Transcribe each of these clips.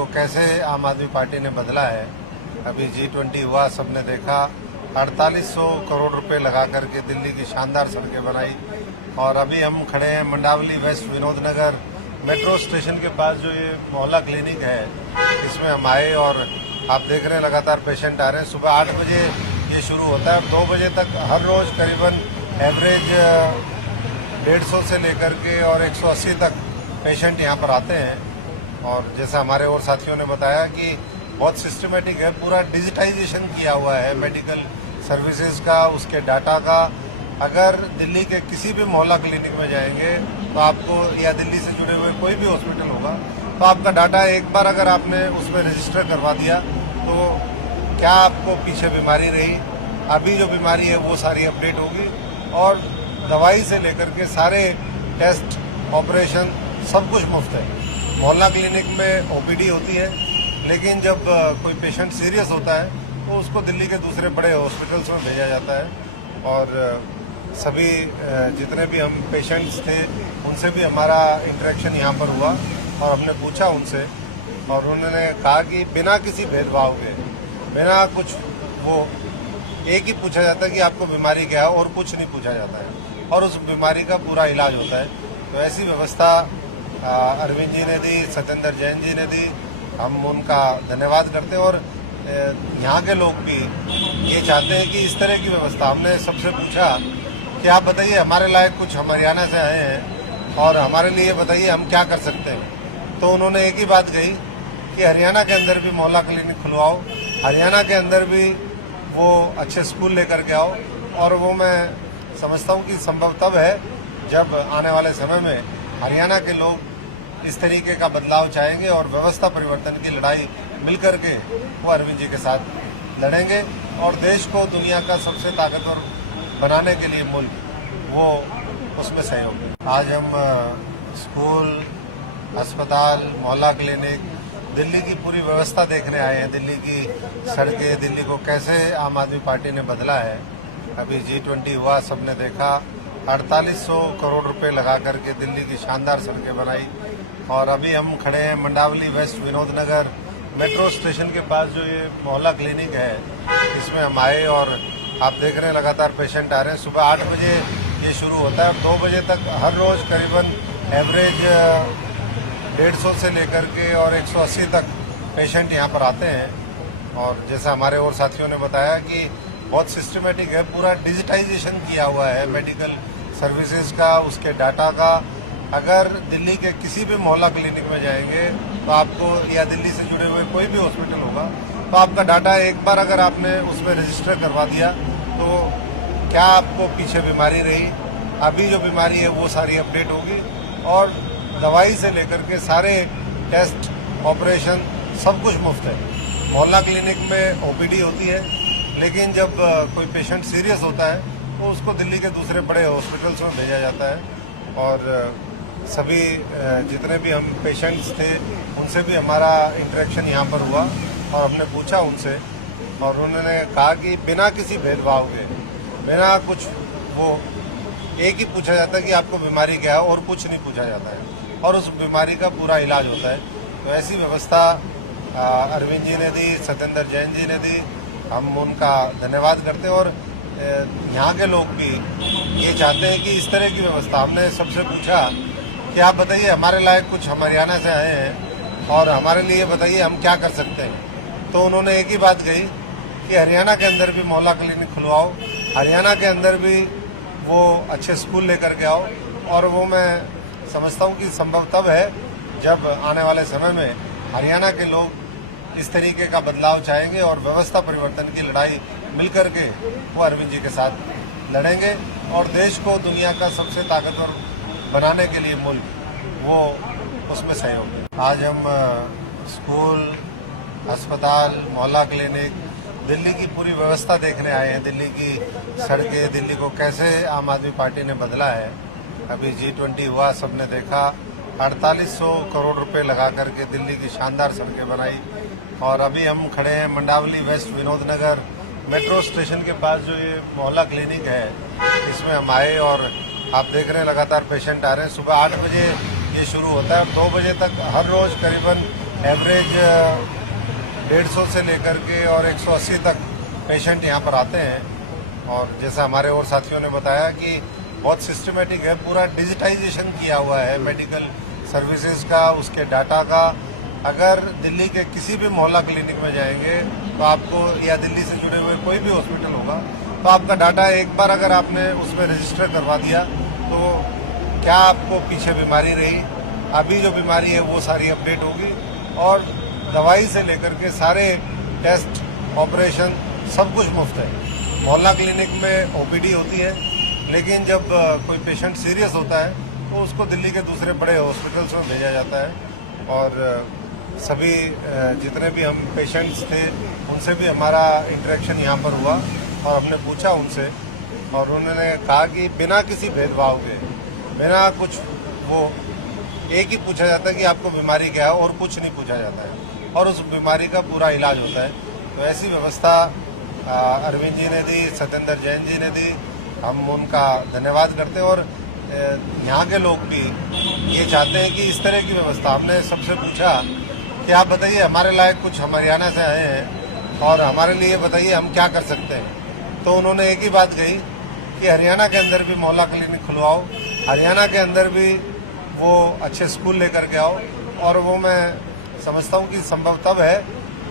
को कैसे आम आदमी पार्टी ने बदला है। अभी G20 हुआ, सबने देखा। 4800 करोड़ रुपए लगा करके दिल्ली की शानदार सड़कें बनाई। और अभी हम खड़े हैं मंडावली वेस्ट विनोद नगर मेट्रो स्टेशन के पास, जो ये मोहल्ला क्लिनिक है, इसमें हम आए और आप देख रहे हैं लगातार पेशेंट आ रहे हैं। सुबह 8 बजे ये शुरू होता है और 2 बजे तक हर रोज करीबन एवरेज 150 से लेकर के और 180 तक पेशेंट यहाँ पर आते हैं। और जैसा हमारे और साथियों ने बताया कि बहुत सिस्टमेटिक है, पूरा डिजिटाइजेशन किया हुआ है मेडिकल सर्विसेज का, उसके डाटा का। अगर दिल्ली के किसी भी मोहल्ला क्लिनिक में जाएंगे तो आपको, या दिल्ली से जुड़े हुए कोई भी हॉस्पिटल होगा, तो आपका डाटा एक बार अगर आपने उसमें रजिस्टर करवा दिया तो क्या आपको पीछे बीमारी रही, अभी जो बीमारी है वो सारी अपडेट होगी। और दवाई से लेकर के सारे टेस्ट, ऑपरेशन सब कुछ मुफ्त है। मोहल्ला क्लिनिक में ओपीडी होती है, लेकिन जब कोई पेशेंट सीरियस होता है तो उसको दिल्ली के दूसरे बड़े हॉस्पिटल्स में भेजा जाता है। और सभी जितने भी हम पेशेंट्स थे उनसे भी हमारा इंटरेक्शन यहाँ पर हुआ और हमने पूछा उनसे, और उन्होंने कहा कि बिना किसी भेदभाव के, बिना कुछ, वो एक ही पूछा जाता है कि आपको बीमारी क्या है, और कुछ नहीं पूछा जाता है, और उस बीमारी का पूरा इलाज होता है। तो ऐसी व्यवस्था अरविंद जी ने दी, सत्येंद्र जैन जी ने दी, हम उनका धन्यवाद करते हैं। और यहाँ के लोग भी ये चाहते हैं कि इस तरह की व्यवस्था। हमने सबसे पूछा कि आप बताइए, हमारे लायक कुछ, हम हरियाणा से आए हैं और हमारे लिए बताइए हम क्या कर सकते हैं। तो उन्होंने एक ही बात कही कि हरियाणा के अंदर भी मोहल्ला क्लिनिक खुलवाओ, हरियाणा के अंदर भी वो अच्छे स्कूल लेकर के आओ। और वो मैं समझता हूँ कि संभव तब है जब आने वाले समय में हरियाणा के लोग इस तरीके का बदलाव चाहेंगे और व्यवस्था परिवर्तन की लड़ाई मिलकर के वो अरविंद जी के साथ लड़ेंगे और देश को दुनिया का सबसे ताकतवर बनाने के लिए मुल्क, वो उसमें सहयोग है। आज हम स्कूल, अस्पताल, मोहल्ला क्लिनिक, दिल्ली की पूरी व्यवस्था देखने आए हैं। दिल्ली की सड़कें, दिल्ली को कैसे आम आदमी पार्टी ने बदला है। अभी G20 हुआ, सबने देखा। 4800 करोड़ रुपए लगा करके दिल्ली की शानदार सड़कें बनाई। और अभी हम खड़े हैं मंडावली वेस्ट विनोद नगर मेट्रो स्टेशन के पास, जो ये मोहल्ला क्लिनिक है, इसमें हम आए और आप देख रहे हैं लगातार पेशेंट आ रहे हैं। सुबह 8 बजे ये शुरू होता है और 2 बजे तक हर रोज करीबन एवरेज 150 से लेकर के और 180 तक पेशेंट यहाँ पर आते हैं। और जैसा हमारे और साथियों ने बताया कि बहुत सिस्टमेटिक है, पूरा डिजिटाइजेशन किया हुआ है मेडिकल सर्विसेज का, उसके डाटा का। अगर दिल्ली के किसी भी मोहल्ला क्लिनिक में जाएंगे तो आपको, या दिल्ली से जुड़े हुए कोई भी हॉस्पिटल होगा, तो आपका डाटा एक बार अगर आपने उसमें रजिस्टर करवा दिया तो क्या आपको पीछे बीमारी रही, अभी जो बीमारी है वो सारी अपडेट होगी। और दवाई से लेकर के सारे टेस्ट, ऑपरेशन सब कुछ मुफ्त है। मोहल्ला क्लिनिक में ओपीडी होती है, लेकिन जब कोई पेशेंट सीरियस होता है तो उसको दिल्ली के दूसरे बड़े हॉस्पिटल्स में भेजा जाता है। और सभी जितने भी हम पेशेंट्स थे उनसे भी हमारा इंटरेक्शन यहाँ पर हुआ और हमने पूछा उनसे, और उन्होंने कहा कि बिना किसी भेदभाव के, बिना कुछ, वो एक ही पूछा जाता है कि आपको बीमारी क्या है, और कुछ नहीं पूछा जाता है, और उस बीमारी का पूरा इलाज होता है। तो ऐसी व्यवस्था अरविंद जी ने दी, सत्येंद्र जैन जी ने दी, हम उनका धन्यवाद करते हैं। और यहाँ के लोग भी ये चाहते हैं कि इस तरह की व्यवस्था। हमने सबसे पूछा कि आप बताइए, हमारे लायक कुछ, हम हरियाणा से आए हैं और हमारे लिए बताइए हम क्या कर सकते हैं। तो उन्होंने एक ही बात कही कि हरियाणा के अंदर भी मोहल्ला क्लिनिक खुलवाओ, हरियाणा के अंदर भी वो अच्छे स्कूल लेकर के आओ। और वो मैं समझता हूँ कि संभव तब है जब आने वाले समय में हरियाणा के लोग इस तरीके का बदलाव चाहेंगे और व्यवस्था परिवर्तन की लड़ाई मिलकर के वो अरविंद जी के साथ लड़ेंगे और देश को दुनिया का सबसे ताकतवर बनाने के लिए मुल्क, वो उसमें सहयोग है। आज हम स्कूल, अस्पताल, मोहल्ला क्लिनिक, दिल्ली की पूरी व्यवस्था देखने आए हैं। दिल्ली की सड़कें, दिल्ली को कैसे आम आदमी पार्टी ने बदला है। अभी G20 हुआ, सबने देखा। 4800 करोड़ रुपए लगा करके दिल्ली की शानदार सड़कें बनाई। और अभी हम खड़े हैं मंडावली वेस्ट विनोद नगर मेट्रो स्टेशन के पास, जो ये मोहल्ला क्लिनिक है, इसमें हम आए और आप देख रहे हैं लगातार पेशेंट आ रहे हैं। सुबह 8 बजे ये शुरू होता है और 2 बजे तक हर रोज करीबन एवरेज 150 से लेकर के और 180 तक पेशेंट यहाँ पर आते हैं। और जैसा हमारे और साथियों ने बताया कि बहुत सिस्टमेटिक है, पूरा डिजिटाइजेशन किया हुआ है मेडिकल सर्विसेज का, उसके डाटा का। अगर दिल्ली के किसी भी मोहल्ला क्लिनिक में जाएंगे तो आपको, या दिल्ली से जुड़े हुए कोई भी हॉस्पिटल होगा, तो आपका डाटा एक बार अगर आपने उसमें रजिस्टर करवा दिया तो क्या आपको पीछे बीमारी रही, अभी जो बीमारी है वो सारी अपडेट होगी। और दवाई से लेकर के सारे टेस्ट, ऑपरेशन सब कुछ मुफ्त है। मोहल्ला क्लिनिक में ओपीडी होती है, लेकिन जब कोई पेशेंट सीरियस होता है तो उसको दिल्ली के दूसरे बड़े हॉस्पिटल्स में भेजा जाता है। और सभी जितने भी हम पेशेंट्स थे उनसे भी हमारा इंटरेक्शन यहाँ पर हुआ और हमने पूछा उनसे, और उन्होंने कहा कि बिना किसी भेदभाव के, बिना कुछ, वो एक ही पूछा जाता है कि आपको बीमारी क्या है, और कुछ नहीं पूछा जाता है, और उस बीमारी का पूरा इलाज होता है। तो ऐसी व्यवस्था अरविंद जी ने दी, सत्येंद्र जैन जी ने दी, हम उनका धन्यवाद करते हैं। और यहाँ के लोग भी ये चाहते हैं कि इस तरह की व्यवस्था, हमने सबसे पूछा कि आप बताइए हमारे लायक कुछ, हम हरियाणा से आए हैं और हमारे लिए बताइए हम क्या कर सकते हैं। तो उन्होंने एक ही बात कही कि हरियाणा के अंदर भी मोहल्ला क्लिनिक खुलवाओ, हरियाणा के अंदर भी वो अच्छे स्कूल लेकर के आओ। और वो मैं समझता हूँ कि संभव तब है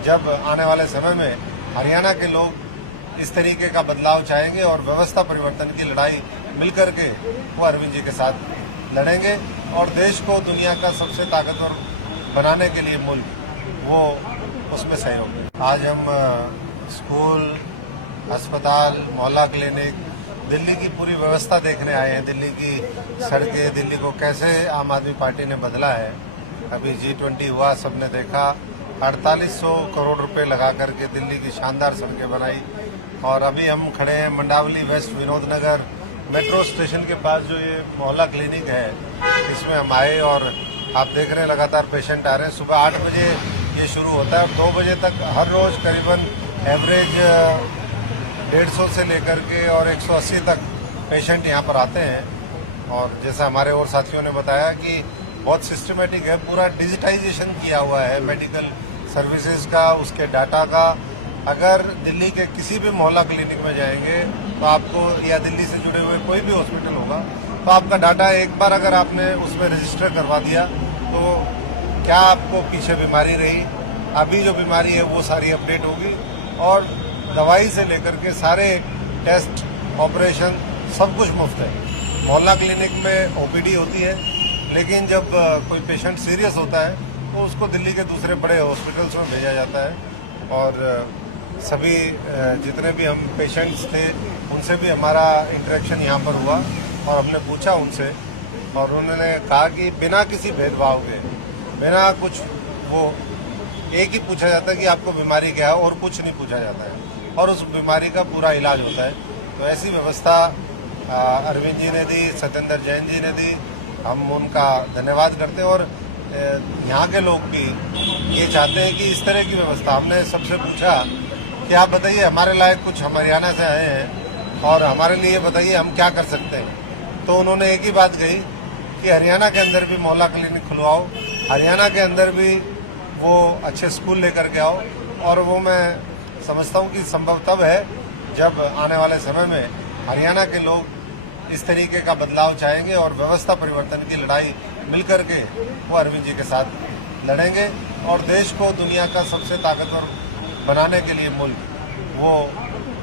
जब आने वाले समय में हरियाणा के लोग इस तरीके का बदलाव चाहेंगे और व्यवस्था परिवर्तन की लड़ाई मिलकर के वो अरविंद जी के साथ लड़ेंगे और देश को दुनिया का सबसे ताकतवर बनाने के लिए मुल्क वो उसमें सहयोग। आज हम स्कूल, अस्पताल, मोहल्ला क्लिनिक, दिल्ली की पूरी व्यवस्था देखने आए हैं। दिल्ली की सड़कें, दिल्ली को कैसे आम आदमी पार्टी ने बदला है। अभी G20 हुआ, सबने देखा, 4800 करोड़ रुपए लगा करके दिल्ली की शानदार सड़कें बनाई। और अभी हम खड़े हैं मंडावली वेस्ट विनोद नगर मेट्रो स्टेशन के पास, जो ये मोहल्ला क्लिनिक है, इसमें हम आए और आप देख रहे हैं लगातार पेशेंट आ रहे हैं। सुबह 8 बजे ये शुरू होता है और 2 बजे तक हर रोज करीबन एवरेज 150 से लेकर के और 180 तक पेशेंट यहाँ पर आते हैं। और जैसा हमारे और साथियों ने बताया कि बहुत सिस्टमेटिक है, पूरा डिजिटाइजेशन किया हुआ है मेडिकल सर्विसेज का, उसके डाटा का। अगर दिल्ली के किसी भी मोहल्ला क्लिनिक में जाएंगे तो आपको, या दिल्ली से जुड़े हुए कोई भी हॉस्पिटल होगा, तो आपका डाटा एक बार अगर आपने उसमें रजिस्टर करवा दिया तो क्या आपको पीछे बीमारी रही, अभी जो बीमारी है वो सारी अपडेट होगी। और दवाई से लेकर के सारे टेस्ट, ऑपरेशन सब कुछ मुफ्त है। मोहल्ला क्लिनिक में ओपीडी होती है, लेकिन जब कोई पेशेंट सीरियस होता है तो उसको दिल्ली के दूसरे बड़े हॉस्पिटल्स में भेजा जाता है। और सभी जितने भी हम पेशेंट्स थे उनसे भी हमारा इंटरेक्शन यहाँ पर हुआ और हमने पूछा उनसे, और उन्होंने कहा कि बिना किसी भेदभाव के, बिना कुछ, वो एक ही पूछा जाता है कि आपको बीमारी क्या है, और कुछ नहीं पूछा जाता है, और उस बीमारी का पूरा इलाज होता है। तो ऐसी व्यवस्था अरविंद जी ने दी, सत्येंद्र जैन जी ने दी, हम उनका धन्यवाद करते हैं। और यहाँ के लोग भी ये चाहते हैं कि इस तरह की व्यवस्था, हमने सबसे पूछा कि आप बताइए हमारे लायक कुछ, हम हरियाणा से आए हैं और हमारे लिए बताइए हम क्या कर सकते हैं। तो उन्होंने एक ही बात कही कि हरियाणा के अंदर भी मोहल्ला क्लिनिक खुलवाओ, हरियाणा के अंदर भी वो अच्छे स्कूल लेकर के आओ। और वो मैं समझता हूँ कि संभव तब है जब आने वाले समय में हरियाणा के लोग इस तरीके का बदलाव चाहेंगे और व्यवस्था परिवर्तन की लड़ाई मिलकर के वो अरविंद जी के साथ लड़ेंगे और देश को दुनिया का सबसे ताकतवर बनाने के लिए मुल्क वो